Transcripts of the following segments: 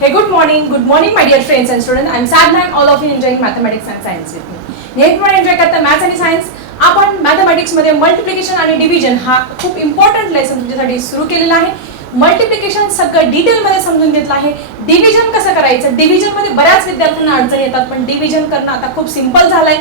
Hey, good morning. Good morning, my dear friends and students. I'm Sadhna and all of you enjoying mathematics and science with me. नेहमीप्रमाणे enjoy करता maths आणि science आपण मॅथमॅटिक्समध्ये multiplication आणि division हा खूप important lesson तुमच्यासाठी सुरू केलेला आहे. मल्टिप्लिकेशन सगळं डिटेलमध्ये समजून घेतलं आहे. डिव्हिजन कसं करायचं? डिव्हिजनमध्ये बऱ्याच विद्यार्थ्यांना अडचणी येतात पण डिव्हिजन करणं आता खूप सिंपल झालंय.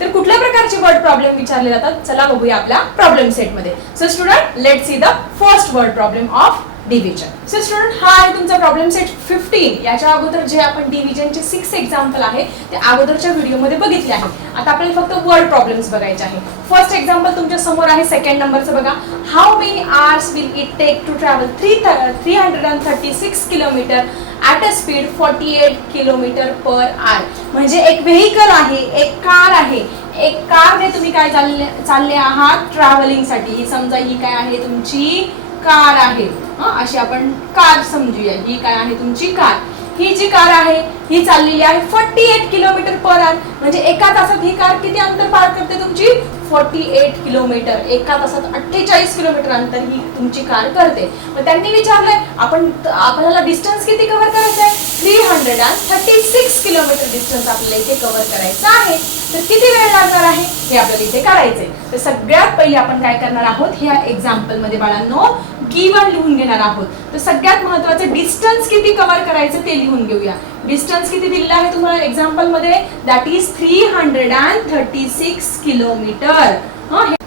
तर कुठल्या प्रकारचे वर्ड प्रॉब्लेम विचारले जातात? चला बघूया आपल्या प्रॉब्लेम सेटमध्ये so student let see the first word problem of division so student हा आहे तुमचा प्रॉब्लेम सेट फिफ्टीन याच्या अगोदर जे आपण डिव्हिजनचे सिक्स एक्झाम्पल आहे ते अगोदरच्या व्हिडिओमध्ये बघितले आहे. आता आपल्याला फक्त वर्ड प्रॉब्लेम्स बघायचे आहे. फर्स्ट एक्झाम्पल तुमच्यासमोर आहे सेकंड नंबरचं बघा. How many hours will it take to travel three three hundred and thirty six kilometre at a speed forty eight kilometre per hour म्हणजे एक व्हेकल आहे एक कार आहे. एक कारने तुम्ही काय चालले चालले आहात? ट्रॅव्हलिंगसाठी ही समजा ही काय आहे? तुमची कार आहे. अशी आपण कार समजूया. ही काय आहे तुमची कार? ही जी कार आहे ही चाललेली आहे forty eight kilometre per hour म्हणजे एका तासात ही कार किती अंतर पार करते तुमची? फोर्टी एट किलोमीटर एका तासात अठ्ठेचाळीस किलोमीटर अंतर ही तुमची कार करते. मग त्यांनी विचारलंय आपण आपल्याला डिस्टन्स किती कव्हर करायचं आहे? Three hundred and thirty six kilometre distance आपल्याला इथे कव्हर करायचं आहे. तर किती वेळ लागणार आहे? हे आपल्याला इथे करायचंय. तर सगळ्यात पहिले आपण काय करणार आहोत? ह्या एक्झाम्पलमध्ये बाळांनो गिवन लिहून घेणार आहोत. तर सगळ्यात महत्वाचं डिस्टन्स किती कव्हर करायचं ते लिहून घेऊया. डिस्टन्स किती दिलेलं आहे तुम्हाला एक्झाम्पलमध्ये? That is three hundred and thirty six kilometre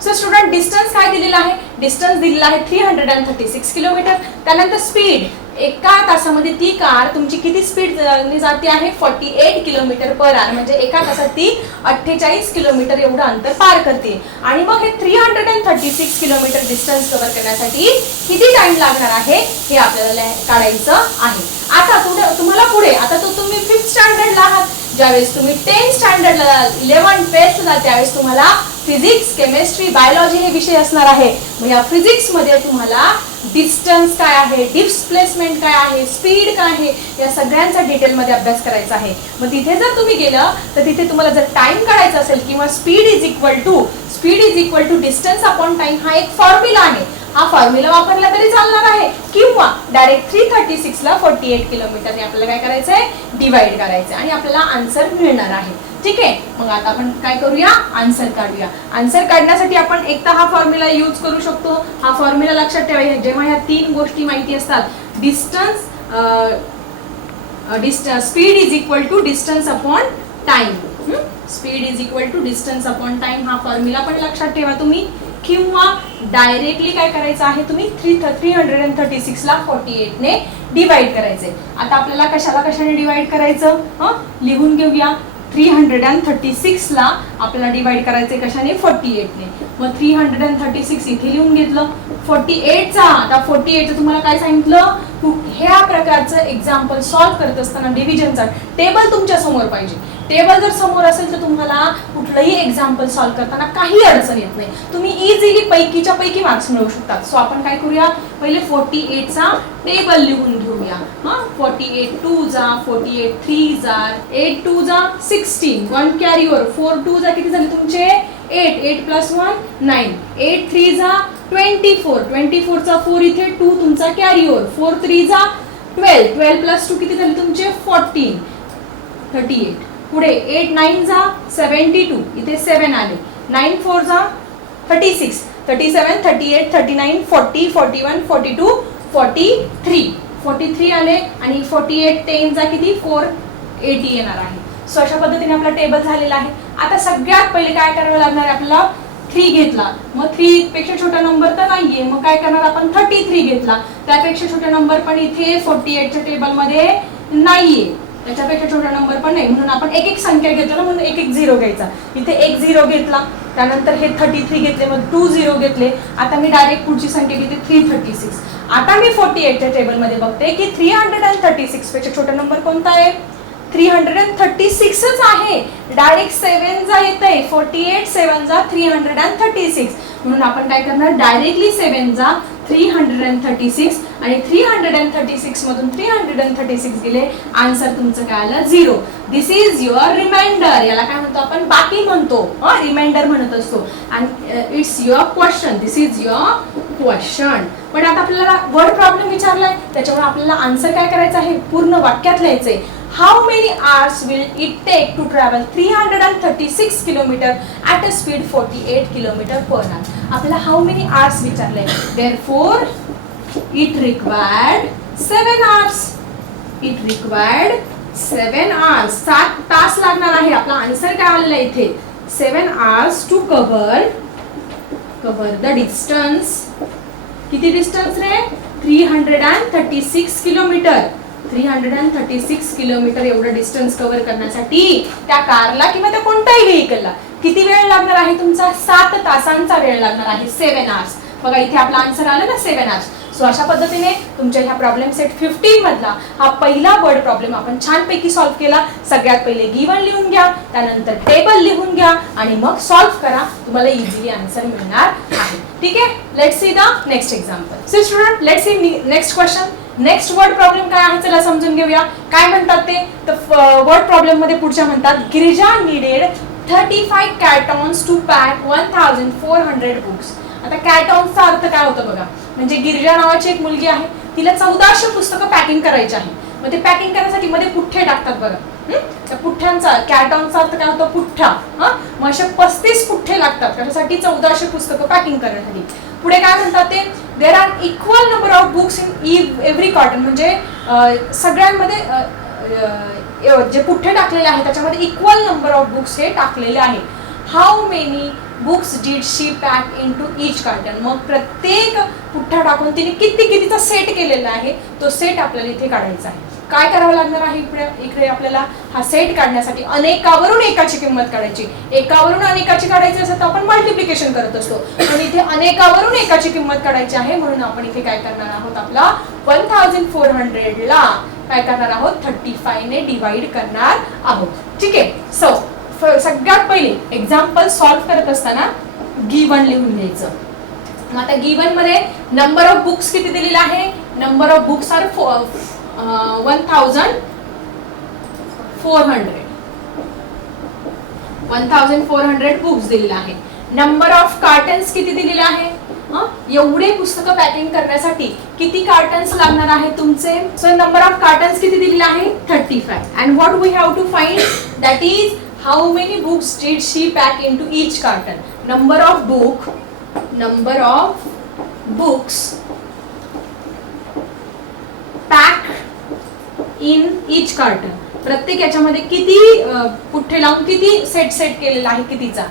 so student distance काय दिलेला आहे? डिस्टन्स दिलेला आहे three hundred and thirty six kilometre त्यानंतर स्पीड एका तासामध्ये ती कार तुमची किती स्पीड जाते आहे? Forty eight kilometre per hour म्हणजे एका तासात ती अठ्ठेचाळीस किलोमीटर एवढं अंतर पार करते. आणि मग हे three hundred and thirty six kilometre distance cover करण्यासाठी किती टाइम लागणार आहे? हे आपल्याला काढायचं आहे. आता पुढे तुम्हाला पुढे आता तो तुम्ही फिफ्थ स्टँडर्डला आहात. ज्यावेळेस तुम्ही टेन्थ स्टँडर्डला इलेव्हन ट्वेल्थला त्यावेळेस तुम्हाला फिजिक्स केमिस्ट्री बायोलॉजी हे विषय असणार आहे. मग या फिजिक्समध्ये तुम्हाला डिस्टन्स काय आहे? डिस्प्लेसमेंट काय आहे? स्पीड काय आहे? या सगळ्यांचा डिटेलमध्ये अभ्यास करायचा आहे. मग तिथे जर तुम्ही गेलं तर तिथे तुम्हाला जर टाइम काढायचा असेल किंवा speed is equal to speed is equal to distance upon time हा एक फॉर्म्युला आहे. हा फॉर्म्युला वापरला तरी चालणार आहे. किंवा डायरेक्ट थ्री थर्टी सिक्सला फोर्टी एट किलोमीटरने आपल्याला काय करायचं आहे डिवाइड करायचं आहे आणि आपल्याला आन्सर मिळणार आहे. ठीक आहे? मग आता आपण काय करूया? आन्सर काढूया. आन्सर काढण्यासाठी आपण एक तर हा फॉर्म्युला यूज करू शकतो. हा फॉर्म्युला लक्षात ठेवा. जेव्हा ह्या तीन गोष्टी माहिती असतात distance distance speed is equal to distance upon time speed is equal to distance upon time हा फॉर्म्युला पण लक्षात ठेवा तुम्ही. किंवा डायरेक्टली काय करायचं आहे तुम्ही? Three three hundred and thirty सिक्सला forty एटने डिवाइड करायचंय. आता आपल्याला कशाला कशाने डिवाइड करायचं? हां? लिहून घेऊया. थ्री हंड्रेड अँड थर्टी सिक्सला आपल्याला डिवाइड करायचंय कशाने? फोर्टी एटने मग three hundred and thirty six इथे लिहून घेतलं. फोर्टी एटचा आता फोर्टी एटचं तुम्हाला काय सांगितलं? ह्या प्रकारचं एक्झाम्पल सॉल्व्ह करत असताना डिव्हिजनचा टेबल तुमच्यासमोर पाहिजे. टेबल जर समोर असेल तर तुम्हाला कुठलंही एक्झाम्पल सॉल्व्ह करताना काही अडचण येत नाही. तुम्ही इझिली पैकीच्या पैकी मार्क्स मिळवू शकतात सो आपण काय करूया? पहिले फोर्टी एटचा टेबल लिहून घेऊया हा फोर्टी एट टू जा फोर्टी एट थ्री जा एट टू जा सिक्स्टीन वन कॅरीवर फोर टू जा किती झाले तुमचे? Eight eight plus one nine eight three जा ट्वेंटी फोर ट्वेंटी फोरचा फोर इथे टू तुमचा कॅरीवर फोर थ्री जा ट्वेल्व ट्वेल्व प्लस टू किती झाले तुमचे? फोर्टीन थर्टी एट पुढे एट नाईन जा सेवन्टी टू इथे सेवन आले. नाईन फोर जा thirty six thirty seven thirty eight thirty nine forty forty one forty two forty three forty three आले आणि फोर्टी एट टेनचा किती? फोर एटी येणार आहे. सो अशा पद्धतीने आपला टेबल झालेला आहे. आता सगळ्यात पहिले काय करावं लागणार आहे आपल्याला? थ्री घेतला. मग थ्री पेक्षा छोटा नंबर तर नाहीये. मग काय करणार आपण? थर्टी थ्री घेतला. त्यापेक्षा छोटा नंबर पण इथे फोर्टी एटच्या टेबलमध्ये नाहीये. त्याच्यापेक्षा छोटा नंबर पण नाही. म्हणून आपण एक एक संख्या घेतला ना म्हणून एक एक झिरो घ्यायचा. इथे एक झिरो घेतला. त्यानंतर हे थर्टी थ्री घेतले मग टू झिरो घेतले. आता मी डायरेक्ट पुढची संख्या घेते थ्री थर्टी सिक्स आता मी फोर्टी एटच्या टेबलमध्ये बघते की थ्री हंड्रेड अँड थर्टी सिक्सपेक्षा छोटा नंबर कोणता आहे? थ्री हंड्रेड अँड थर्टी सिक्सच आहे. डायरेक्ट सेवन जा येत आहे फोर्टी एट सेवन जा three hundred and thirty six म्हणून आपण काय करणार? डायरेक्टली सेवन जा three hundred and thirty six आणि three hundred and thirty six मधून three hundred and thirty six गेले आन्सर तुमचं काय आलं? Zero this is your reminder याला काय म्हणतो आपण? बाकी म्हणतो. रिमाइंडर म्हणत असतो. आणि it's your question this is your question पण आता आपल्याला वर्ड प्रॉब्लेम विचारलाय. त्याच्यामुळे आपल्याला आन्सर काय करायचं आहे? पूर्ण वाक्यात लिहायचंय. How many hours will it take to travel three hundred and thirty six kilometre at a speed forty eight kilometre per hour आपल्याला how many hours विचारलंय therefore it required seven hours it required seven hours सात तास लागणार आहे. आपला answer काय आलेला आहे इथे? Seven hours to cover cover the distance किती distance ray? Three hundred and thirty six kilometre three hundred and thirty six kilometre एवढं डिस्टन्स कव्हर करण्यासाठी त्या कारला किंवा त्या कोणत्याही व्हेकलला किती वेळ लागणार आहे तुमचा? सात तासांचा वेळ लागणार आहे. सेव्हन आवर्स बघा इथे आपला आन्सर आला ना सेव्हन आवर्स सो अशा पद्धतीने तुमच्या ह्या प्रॉब्लेम सेट फिफ्टीन मधला हा पहिला वर्ड प्रॉब्लेम आपण छानपैकी सॉल्व्ह केला. सगळ्यात पहिले गिवन लिहून घ्या त्यानंतर टेबल लिहून घ्या आणि मग सॉल्व्ह करा. तुम्हाला इझिली आन्सर मिळणार आहे. ठीक आहे? Let see the next example see student let see next question next word problem काय आहे? चला समजून घेऊया. काय म्हणतात ते? तर वर्ड प्रॉब्लेममध्ये पुढच्या म्हणतात Girija needed thirty five cartons to pack one thousand four hundred books आता कॅटॉन्सचा अर्थ काय होतं बघा? म्हणजे गिरजा नावाची एक मुलगी आहे तिला चौदाशे पुस्तकं पॅकिंग करायची आहे. मग ते पॅकिंग करण्यासाठी मध्ये पुठ्ठे टाकतात बघा. त्या पुठ्ठ्यांचा कॅटॉनचा अर्थ काय होतो? पुठ्ठा. हा? मग असे पस्तीस पुठ्ठे लागतात त्याच्यासाठी चौदाशे पुस्तकं पॅकिंग करण्यासाठी. पुढे काय म्हणतात ते? There are equal number of books in every carton म्हणजे सगळ्यांमध्ये जे पुठ्ठे टाकलेले आहे त्याच्यामध्ये इक्वल नंबर ऑफ बुक्स हे टाकलेले आहे. How many books did she pack into each carton मग प्रत्येक पुठ्ठा टाकून तिने किती कितीचा सेट केलेला आहे तो सेट आपल्याला इथे काढायचा आहे. काय करावं लागणार आहे इकडे? इकडे आपल्याला हा सेट काढण्यासाठी अनेकावरून एकाची किंमत काढायची. एकावरून अनेकाची काढायची असेल तर आपण मल्टिप्लिकेशन करत असतो. पण इथे अनेकावरून एकाची किंमत काढायची आहे म्हणून आपण इथे काय करणार आहोत? आपला वन थाउजंड फोर हंड्रेडला काय करणार आहोत? थर्टी फायने डिवाइड करणार आहोत. ठीक आहे? सो सगळ्यात पहिले एक्झाम्पल सॉल्व्ह करत असताना गिवन लिहून घ्यायचं. मग आता गिवनमध्ये नंबर ऑफ बुक्स किती दिलेला आहे? Number of books are one thousand four hundred one thousand four hundred books दिलेला आहे. नंबर ऑफ कार्टन्स किती दिलेले आहे? एवढे पुस्तकं पॅकिंग करण्यासाठी किती कार्टन्स लागणार आहे तुमचे? सो नंबर ऑफ कार्टन्स किती दिलेले आहे? Thirty five and what we have to find that is how many books did she pack into each carton number of book number of books in each carton प्रत्येक याच्यामध्ये किती पुठ्ठे लावून किती set set केलेला आहे कितीचा?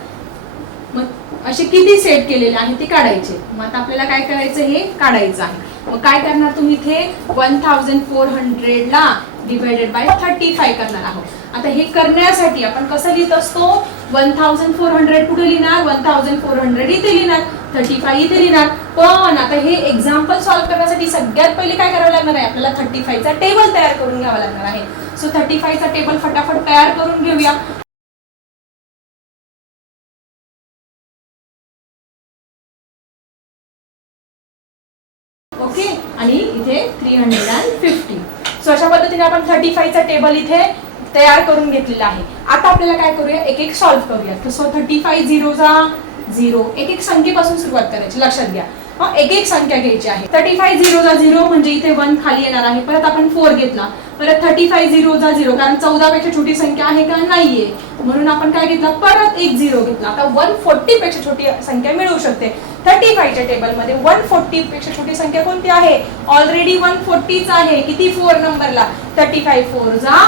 मग असे किती सेट केलेले आहे ते काढायचे. मग आता आपल्याला काय करायचं हे? काढायचं आहे. मग काय करणार तुम्ही इथे? वन थाउजंड फोर हंड्रेडला डिवायडेड बाय थर्टी फाय करणार आहोत. आता हे करण्यासाठी आपण कसं लिहित असतो? वन थाउजंड फोर हंड्रेड कुठे लिहिणार? वन थाउजंड फोर हंड्रेड इथे लिहिणार. थर्टी फाईव्ह इथे लिहिणार पण आता हे एक्झाम्पल सॉल्व्ह करण्यासाठी सगळ्यात पहिले काय करावं लागणार आहे? आपल्याला थर्टी फायचा टेबल तयार करून घ्यावा लागणार आहे. सो थर्टी फायचा टेबल फटाफट तयार करून घेऊया. ओके आणि इथे three hundred and fifty so अशा पद्धतीने आपण थर्टी फायचा टेबल इथे तयार करून घेतलेला आहे. आता आपल्याला काय करूया? एक एक सॉल्व्ह करूया. सो थर्टी फाय झिरोचा झिरो एक एक संख्येपासून सुरुवात करायची. लक्षात घ्या. हा एक एक संख्या घ्यायची आहे. थर्टी फाय झिरोचा झिरो म्हणजे इथे वन खाली येणार आहे. परत आपण फोर घेतला. परत थर्टी फाय झिरोचा झिरो कारण चौदा पेक्षा छोटी संख्या आहे का? नाहीये. म्हणून आपण काय घेतला? परत एक झिरो घेतला. आता वन फोर्टी पेक्षा छोटी संख्या मिळू शकते. थर्टी फायच्या टेबलमध्ये वन फोर्टी पेक्षा छोटी संख्या कोणती आहे? ऑलरेडी वन फोर्टीच आहे. किती? फोर नंबरला थर्टी फाय फोर जा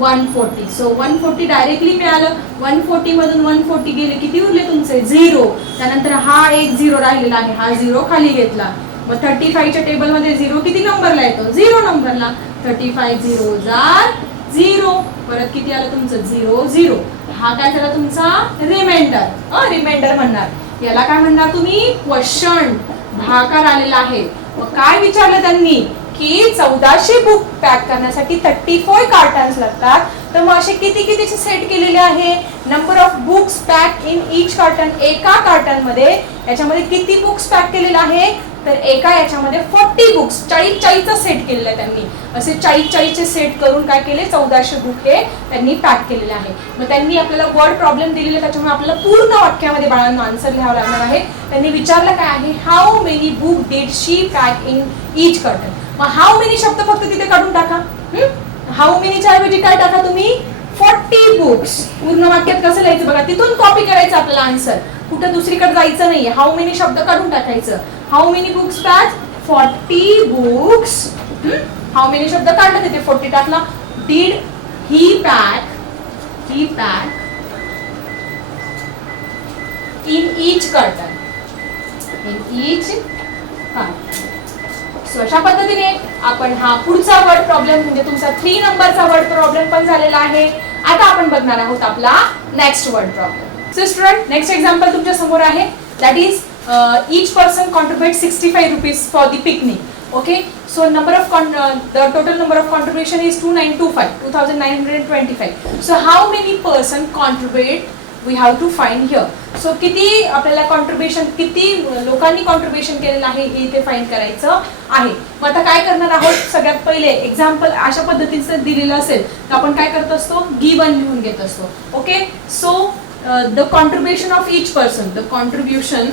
one forty so one forty directly मिळालं. वन फोर्टी मधून वन फोर्टी गेले. किती उरले तुमचे? झिरो त्यानंतर हा एक झिरो राहिलेला आहे. हा झिरो खाली घेतला. मग थर्टी फायच्या टेबलमध्ये झिरो किती नंबरला येतो? झिरो नंबरला थर्टी फाय झिरो जार झिरो परत किती आलं तुमचं? झिरो झिरो हा काय झाला तुमचा? रिमाइंडर रिमाइंडर म्हणणार. याला काय म्हणणार तुम्ही? क्वेश्चन भाकार आलेला आहे. मग काय विचारलं त्यांनी? की चौदाशे बुक पॅक करण्यासाठी थर्टी फोर कार्टन्स लागतात. तर मग असे किती कितीचे सेट केलेले आहे? Number of books pack in each carton एका कार्टनमध्ये याच्यामध्ये किती बुक्स पॅक केलेले आहे? तर एका याच्यामध्ये फोर्टी बुक्स चाळीस चाळीसचा सेट केलेला आहे त्यांनी. असे चाळीस चाळीसचे सेट करून काय केले? चौदाशे बुक हे त्यांनी पॅक केलेले आहे. मग त्यांनी आपल्याला वर्ड प्रॉब्लेम दिलेले त्याच्यामुळे आपल्याला पूर्ण वाक्यामध्ये बाळांना आन्सर लिहावं लागणार आहे. त्यांनी विचारलं काय आहे? How many book did she pack in each carton मग हाऊ मेनी शब्द फक्त तिथे काढून टाका? हाऊ मेनीच्या ऐवजी काय टाका तुम्ही? फोर्टी बुक्स पूर्ण वाक्यात कसं लिहायचं बघा? तिथून कॉपी करायचं आपल्याला आन्सर कुठं दुसरीकडे जायचं नाहीये. हाऊ मेनी शब्द काढून टाकायचं? How many books pack forty books how many शब्द काढला तिथे? फोर्टी टाकला. Did he pack he pack in each carton in each so अशा पद्धतीने आपण हा पुढचा वर्ड प्रॉब्लेम म्हणजे तुमचा थ्री नंबरचा वर्ड प्रॉब्लेम पण झालेला आहे. आता आपण बघणार आहोत आपला next word problem so student next example तुमच्यासमोर आहे. That is each person contribute sixty five rupees for the picnic okay so number of the total number of contribution is two nine two five two thousand nine hundred twenty five so how many person contribute we have to find here so किती आपल्याला contribution किती लोकांनी contribution केलेलं आहे हे इथे find करायचं आहे. मग आता काय करणार आहोत? सगळ्यात पहिले एक्झाम्पल अशा पद्धतीचं दिलेलं असेल तर आपण काय करत असतो? गिवन लिहून घेत असतो. Okay so the contribution of each person the contribution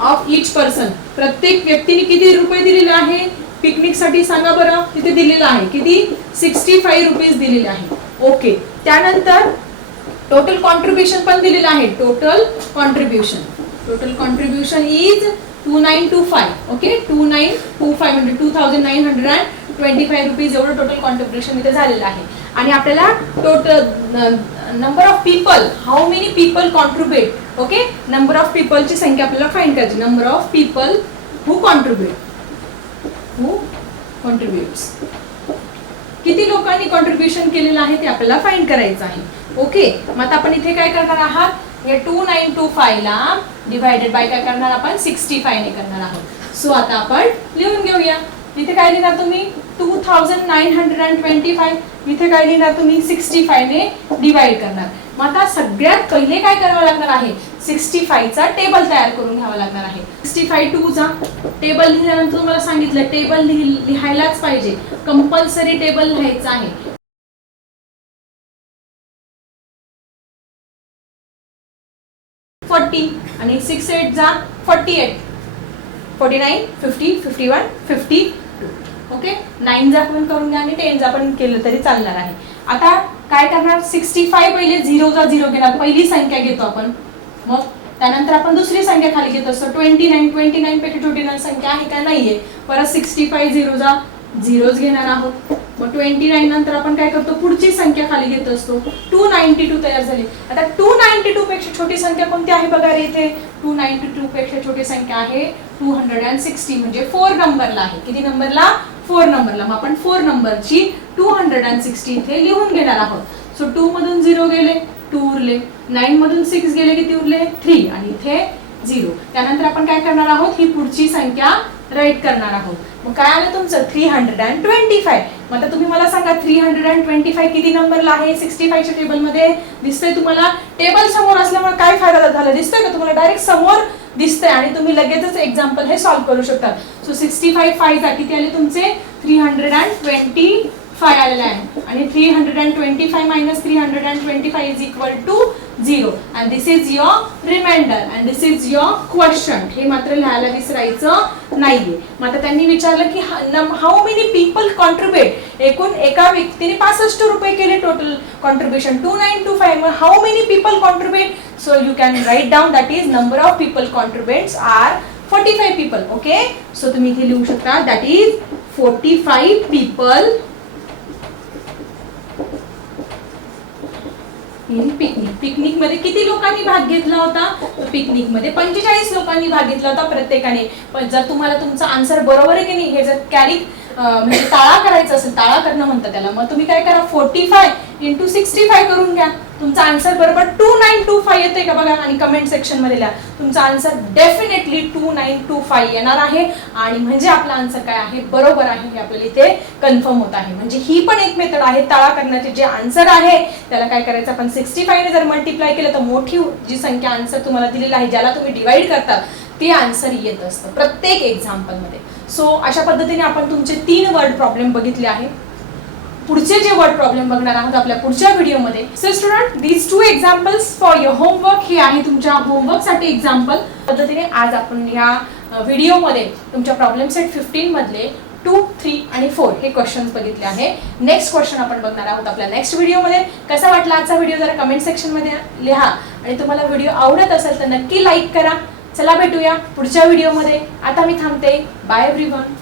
of each person प्रत्येक व्यक्तीने किती रुपये दिलेले आहे? पिकनिकसाठी सांगा बरं. तिथे दिलेलं आहे. किती? सिक्स्टी फाईव्ह रुपीज दिलेले आहे. ओके त्यानंतर टोटल कॉन्ट्रीब्युशन पण दिलेलं आहे. Total contribution total contribution is two nine two five okay two nine two five म्हणजे two thousand nine hundred and twenty five rupees एवढं टोटल कॉन्ट्रीब्युशन इथे झालेलं आहे. आणि आपल्याला total number of people how many people contribute okay number of पीपलची संख्या आपल्याला find करायची. Number of people who contribute who contributes किती लोकांनी कॉन्ट्रीब्युशन केलेलं आहे ते आपल्याला फाईंड करायचं आहे. ओके मग आता आपण इथे काय करणार आहात? हे टू नाईन टू फायला डिवायडेड बाय काय करणार आपण? सिक्स्टी ने करणार आहोत. सो आता आपण लिहून घेऊया. इथे काय लिहिणार तुम्ही? Two thousand nine hundred and twenty five इथे काय लिहिणार तुम्ही? सिक्स्टी ने डिवाइड करणार. मग आता सगळ्यात पहिले काय करावं लागणार आहे? सिक्स्टी चा टेबल तयार करून घ्यावा लागणार आहे. सिक्स्टी फाय टूचा टेबल लिहिल्यानंतर तुम्हाला सांगितलं टेबल लिहायलाच पाहिजे. कंपल्सरी टेबल लिहायचं आहे. फोर्टी आणि सिक्स एट जा. Forty eight forty nine fifty fifty one fifty two okay nine जा पण करून घ्या आणि टेन जा पण केलं तरी चालणार आहे. आता काय करणार? सिक्स्टी फाय पहिले झिरोचा झिरो घेणार पहिली संख्या घेतो आपण. मग त्यानंतर आपण दुसरी संख्या खाली घेत. असतो ट्वेंटी नाईन ट्वेंटी नाईन पेक्षा ट्वेंटी नाईन संख्या आहे का? नाहीये. परत सिक्स्टी फाय झिरोचा झिरोज घेणार आहोत. मग ट्वेंटी नाईन नंतर आपण काय करतो? पुढची संख्या खाली घेत असतो. टू नाईन्टी टू तयार झाली. आता टू नाईन्टी टू पेक्षा छोटी संख्या कोणती आहे बघा रे इथे? टू नाईन्टी टू पेक्षा छोटी संख्या आहे. टू हंड्रेड अँड सिक्स्टी म्हणजे फोर नंबरला आहे. किती नंबरला फोर नंबरला. मग आपण फोर नंबरची टू हंड्रेड अँड सिक्स्टी इथे लिहून घेणार आहोत. सो टू मधून झिरो गेले टू उरले. नाईन मधून सिक्स गेले किती उरले? थ्री आणि इथे झिरो त्यानंतर आपण काय करणार आहोत? ही पुढची संख्या राईट करणार आहोत. मग काय आलं तुमचं? Three hundred and twenty five मग आता तुम्ही मला सांगा three hundred and twenty five किती नंबरला आहे? सिक्स्टी फायच्या टेबलमध्ये दिसतंय तुम्हाला टेबल समोर असल्यामुळे काय फायदा झाला? दिसतोय का तुम्हाला? डायरेक्ट समोर दिसतंय आणि तुम्ही लगेचच एक्झाम्पल हे सॉल्व्ह करू शकता. सो सिक्स्टी फाय फायचा किती आले तुमचे? Three hundred and twenty five आलेला आहे. आणि three hundred and twenty five minus three hundred and twenty five is equal to zero and this is your reminder and this is your question हे मात्र लिहायला विसरायचं नाहीये. मग आता त्यांनी विचारलं की हाऊ मेनी पीपल कॉन्ट्रीब्युट एकूण एका व्यक्तीने पासष्ट रुपये केले total contribution two nine two five how many people contribute so you can write down that is number of people contributes are forty five people okay so तुम्ही इथे लिहू शकता that is forty five people picnic पिकनिकमध्ये किती लोकांनी भाग घेतला होता? पिकनिकमध्ये पंचेचाळीस लोकांनी भाग घेतला होता प्रत्येकाने. पण जर तुम्हाला तुमचा आन्सर बरोबर आहे की नाही हे जर कॅरी म्हणजे ताळा करायचं असेल ताळा करणं म्हणतात त्याला. मग तुम्ही काय करा forty five into sixty five करून घ्या. तुमचा आन्सर बरोबर टू नाईन टू फाय येते का बघा? आणि कमेंट सेक्शनमध्ये लिहा. तुमचा answer definitely two nine two five येणार आहे. आणि म्हणजे आपला आन्सर काय आहे? बरोबर आहे हे आपल्याला इथे कन्फर्म होत आहे. म्हणजे ही पण एक मेथड आहे ताळा करण्याचे जे आन्सर आहे त्याला काय करायचं? आपण सिक्स्टी फायने जर मल्टिप्लाय केलं तर मोठी जी संख्या आन्सर तुम्हाला दिलेला आहे ज्याला तुम्ही डिवाइड करता ते आन्सर येत असतं. प्रत्येक एक्झाम्पलमध्ये सो अशा पद्धतीने आपण तुमचे तीन वर्ड प्रॉब्लेम बघितले आहे पुढचे जे वर्ड प्रॉब्लेम बघणार आहोत आपल्या पुढच्या व्हिडिओमध्ये so student these two examples for your homework हे आहे तुमच्या होमवर्कसाठी एक्झाम्पल पद्धतीने आज आपण ह्या व्हिडिओमध्ये तुमच्या प्रॉब्लेम सेट फिफ्टीनमधले टू थ्री आणि फोर हे क्वेश्चन बघितले आहे. नेक्स्ट क्वेश्चन आपण बघणार आहोत आपल्या नेक्स्ट व्हिडिओमध्ये कसा वाटला आजचा व्हिडिओ जरा कमेंट सेक्शनमध्ये लिहा. आणि तुम्हाला व्हिडिओ आवडत असेल तर नक्की लाईक करा. चला भेटूया पुढच्या व्हिडिओमध्ये आता मी थांबते. Bye everyone